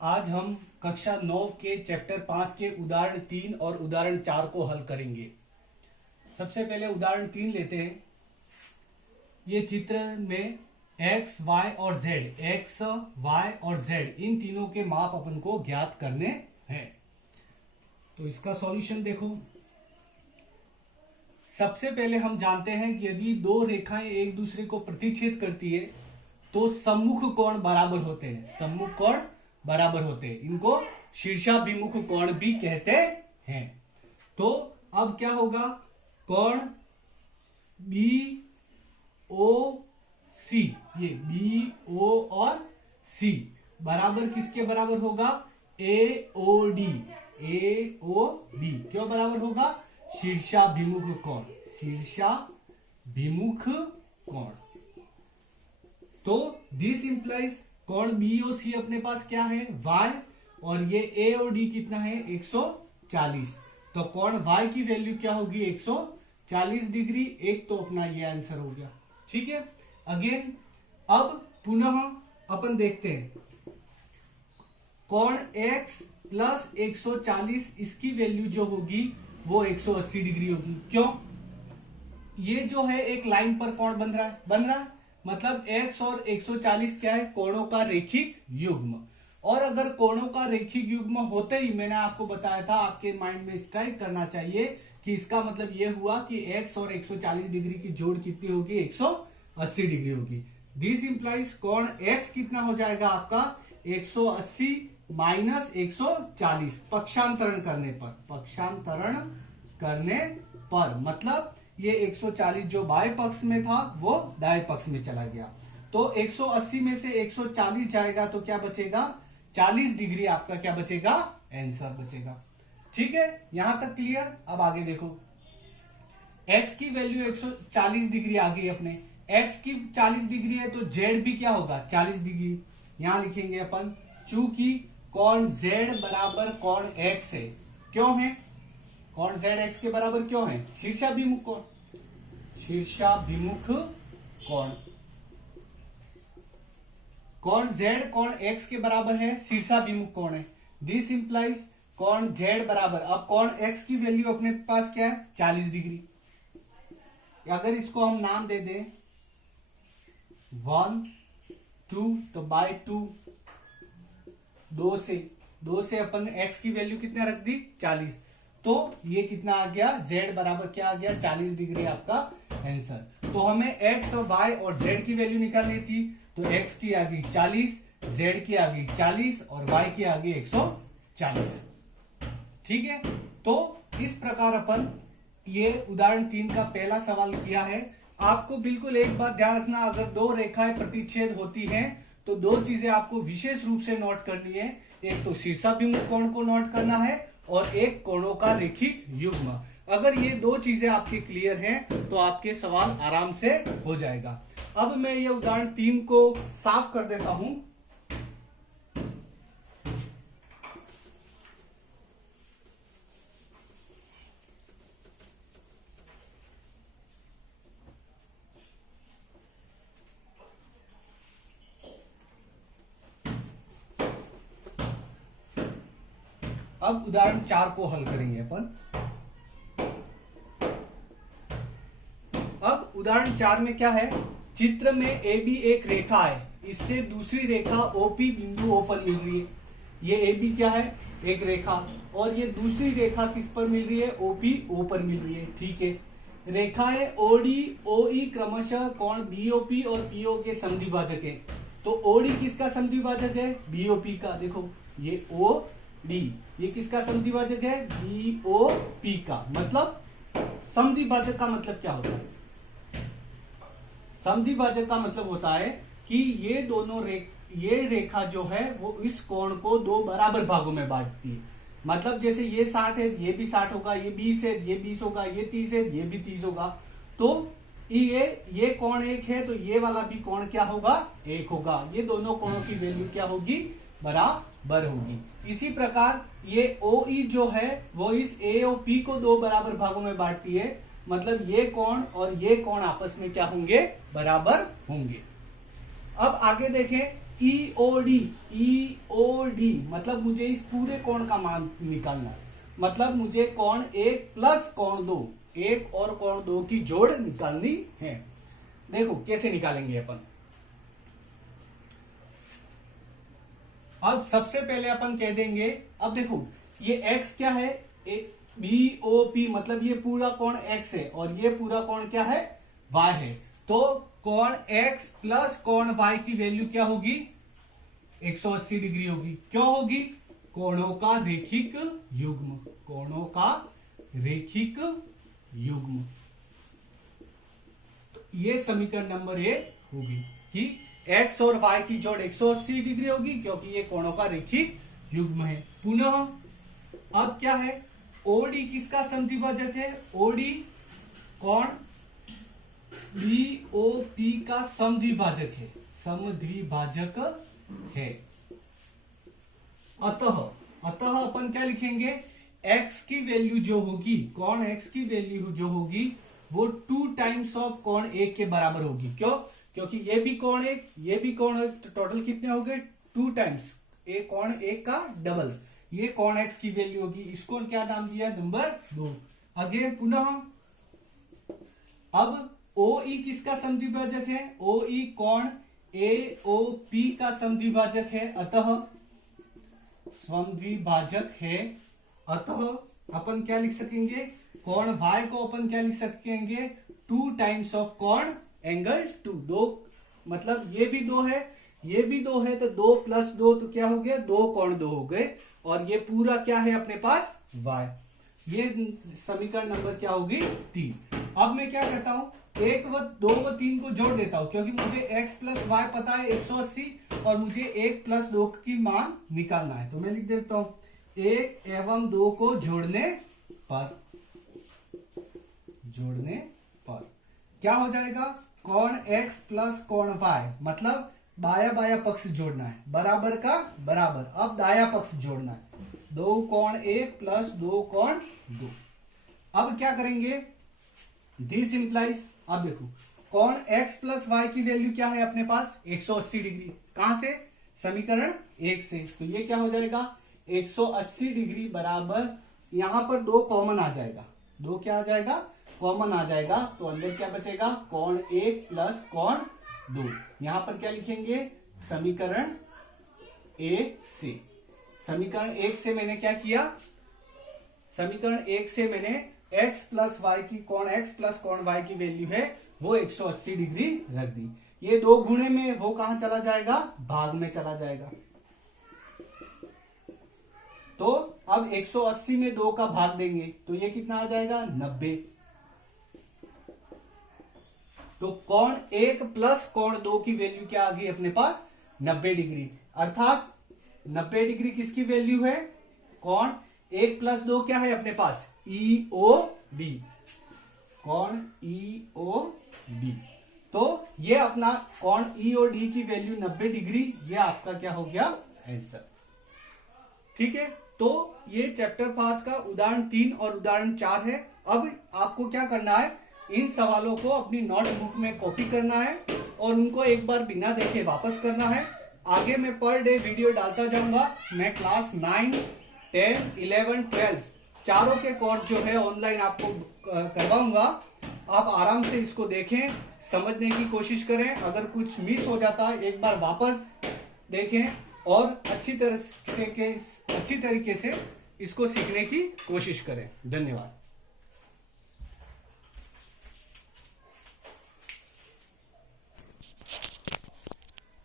आज हम कक्षा 9 के चैप्टर 5 के उदाहरण 3 और उदाहरण 4 को हल करेंगे। सबसे पहले उदाहरण 3 लेते हैं। ये चित्र में x, y और z, x, y और z इन तीनों के माप अपन को ज्ञात करने हैं। तो इसका सॉल्यूशन देखो। सबसे पहले हम जानते हैं कि यदि दो रेखाएं एक दूसरे को प्रतिच्छेद करती है तो सम्मुख कोण बराबर होते हैं। सम्मुख कोण बराबर होते हैं, इनको शीर्षाभिमुख कोण भी कहते हैं। तो अब क्या होगा, कोण बी ओ सी, ये बी ओ और सी बराबर किसके बराबर होगा, ए ओ डी। ए ओ डी क्यों बराबर होगा, शीर्षाभिमुख कोण, शीर्षाभिमुख कोण। तो दिस इंप्लाइज कोण बीओसी अपने पास क्या है, y, और ये एओडी कितना है, 140। तो कोण y की वैल्यू क्या होगी, 140 डिग्री। एक तो अपना ये आंसर हो गया। ठीक है, अगेन अब पुनः अपन देखते हैं कोण x प्लस 140, इसकी वैल्यू जो होगी वो 180 डिग्री होगी। क्यों, ये जो है एक लाइन पर कोण बन रहा है, मतलब x और 140 क्या है, कोणों का रेखिक युग्म। और अगर कोणों का रेखिक युग्म होते ही मैंने आपको बताया था, आपके माइंड में स्ट्राइक करना चाहिए कि इसका मतलब यह हुआ कि x और 140 डिग्री की जोड़ कितनी होगी, 180 डिग्री होगी। दिस इंप्लाइज कोण x कितना हो जाएगा आपका, 180 माइनस 140 पक्षांतरण करने पर मतलब ये 140 जो बाएं पक्ष में था वो दाएं पक्ष में चला गया। तो 180 में से 140 जाएगा तो क्या बचेगा, 40 डिग्री आपका क्या बचेगा, आंसर बचेगा। ठीक है, यहां तक क्लियर। अब आगे देखो, x की वैल्यू 140 डिग्री आ गई अपने, x की 40 डिग्री है तो z भी क्या होगा, 40 डिग्री। यहां लिखेंगे अपन, चूंकि कोण z बराबर कोण x है। क्यों है, कोण z x के बराबर क्यों है, शीर्षाभिमुख कोण, शीर्षाभिमुख कोण। कोण z कोण x के बराबर है, शीर्षाभिमुख कोण है। दिस इंप्लाइज कोण z बराबर, अब कोण x की वैल्यू अपने पास क्या है, 40 डिग्री। अगर इसको हम नाम दे दें 1, 2, तो बाय 2, 2 से अपन x की वैल्यू कितना रख दी, 40। तो ये कितना आ गया, z बराबर क्या आ गया, 40 डिग्री आपका आंसर। तो हमें x और y और z की वैल्यू निकालनी थी, तो x की आ गई 40, z की आ गई 40 और y की आ गई 140। ठीक है, तो इस प्रकार अपन ये उदाहरण 3 का पहला सवाल किया है। आपको बिल्कुल एक बात ध्यान रखना, अगर दो रेखाएं प्रतिच्छेद होती हैं तो दो चीजें आपको विशेष रूप से नोट करनी है। एक तो शीर्षाभिमुख कोण को नोट करना है और एक कोणों का रेखिक युग्म। अगर ये दो चीजें आपकी क्लियर हैं तो आपके सवाल आराम से हो जाएगा। अब मैं ये उदाहरण 3 को साफ कर देता हूं। अब उदाहरण 4 को हल करेंगे अपन। अब उदाहरण 4 में क्या है, चित्र में AB एक रेखा है, इससे दूसरी रेखा OP बिंदु O पर मिल रही है। ये AB क्या है, एक रेखा, और ये दूसरी रेखा किस पर मिल रही है, OP O पर मिल रही है। ठीक है, रेखाएं OD OE क्रमशः कोण BOP और PO के समद्विभाजक है। तो OD किसका समद्विभाजक है, BOP का। देखो ये OD, ये किसका समद्विभाजक है, BOP का। मतलब समद्विभाजक का मतलब क्या होता है, समद्विभाजक का मतलब होता है कि ये दोनों ये रेखा जो है वो इस कोण को दो बराबर भागों में बांटती है। मतलब जैसे ये 60 है, ये भी 60 होगा, ये 20 है, ये 20 होगा, ये 30 है, ये भी 30 होगा। तो ये कोण 1 है तो ये वाला भी कोण क्या होगा, 1 होगा। ये दोनों कोणों की वैल्यू क्या होगी, बराबर होगी। इसी प्रकार ये OE जो है वो इस AOP को दो बराबर भागों में बांटती है। मतलब ये कोण और ये कोण आपस में क्या होंगे, बराबर होंगे। अब आगे देखें ईओडी, ईओडी मतलब मुझे इस पूरे कोण का मान निकालना है, मतलब मुझे कोण 1 प्लस कोण 2, 1 और कोण 2 की जोड़ निकालनी है। देखो कैसे निकालेंगे अपन। अब सबसे पहले अपन कह देंगे, अब देखो ये x क्या है, बीओपी मतलब ये पूरा कोण x है और ये पूरा कोण क्या है, y है। तो कोण x प्लस कोण y की वैल्यू क्या होगी, 180 डिग्री होगी। क्यों होगी, कोणों का रेखिक युग्म, कोणों का रेखिक युग्म। तो ये समीकरण नंबर 1 होगी कि x और y की जोड़ 180 डिग्री होगी क्योंकि ये कोणों का रेखिक युग्म है। पुनः अब क्या है, ओडी किसका समद्विभाजक है, ओडी कोण बीओपी का समद्विभाजक है, समद्विभाजक है। अतः अपन क्या लिखेंगे, x की वैल्यू जो होगी, कोण x की वैल्यू जो होगी वो 2 टाइम्स ऑफ कोण 1 के बराबर होगी। क्यों, क्योंकि ये भी कोण 1, ये भी कोण 1, तो टोटल कितने हो गए 2 टाइम्स, एक कोण 1 का डबल, ये कोण x की वैल्यू होगी। इसको क्या नाम दिया, नंबर 2। अगेन पुनः अब OE किसका समद्विभाजक है, OE कोण AOP का समद्विभाजक है, अतः समद्विभाजक है। अतः अपन क्या लिख सकेंगे, कोण y को अपन क्या लिख सकेंगे, 2 टाइम्स ऑफ कोण एंगल 2। 2 मतलब ये भी 2 है, ये भी 2 है, तो 2 प्लस 2 तो क्या हो गया, 2 कोण 2 हो गए। और ये पूरा क्या है अपने पास y। ये समीकरण नंबर क्या होगी 3। अब मैं क्या कहता हूं, 1 व 2 व 3 को जोड़ देता हूं क्योंकि मुझे x प्लस वाई पता है 180 और मुझे 1 प्लस 2 की मान निकालना है। तो मैं लिख देता हूं 1 एवं 2 को जोड़ने पर क्या हो जाएगा, कोण x प्लस कोण y मतलब बाया बाया पक्ष जोड़ना है, बराबर का बराबर। अब दाया पक्ष जोड़ना है, 2 कोण 1 प्लस 2 कोण 2। अब क्या करेंगे, दिस इंप्लाइज, अब देखो कोण x प्लस y की वैल्यू क्या है अपने पास 180 डिग्री, कहां से, समीकरण 1 से। तो ये क्या हो जाएगा 180 डिग्री बराबर, यहां पर 2 कॉमन आ जाएगा, 2 क्या आ जाएगा, कॉमन आ जाएगा। तो अंदर क्या बचेगा, कोण 1 प्लस कोण 2। यहां पर क्या लिखेंगे, समीकरण 1 से। समीकरण 1 से मैंने क्या किया, समीकरण 1 से मैंने x प्लस वाई की, कोण x प्लस कोण y की वैल्यू है वो 180 डिग्री रख दी। ये 2 गुणे में वो कहां चला जाएगा, भाग में चला जाएगा। तो अब 180 में 2 का भाग देंगे तो ये कितना आ जाएगा 90। तो कोण 1 प्लस कोण 2 की वैल्यू क्या आ गई अपने पास 90 डिग्री। अर्थात 90 डिग्री किसकी वैल्यू है, कोण 1 प्लस 2 क्या है अपने पास EOD, कोण EOD। तो ये अपना कोण EOD की वैल्यू 90 डिग्री, ये आपका क्या हो गया आंसर। ठीक है, तो ये चैप्टर 5 का उदाहरण 3 और उदाहरण 4 है। अब आपको क्या करना है, इन सवालों को अपनी नोटबुक में कॉपी करना है और उनको एक बार बिना देखे वापस करना है। आगे मैं पर डे वीडियो डालता जाऊंगा। मैं क्लास 9, 10, 11, 12 चारों के कोर्स जो है ऑनलाइन आपको करवाऊंगा। आप आराम से इसको देखें, समझने की कोशिश करें। अगर कुछ मिस हो जाता है एक बार वापस देखें और अच्छी तरीके से इसको सीखने की कोशिश करें। धन्यवाद।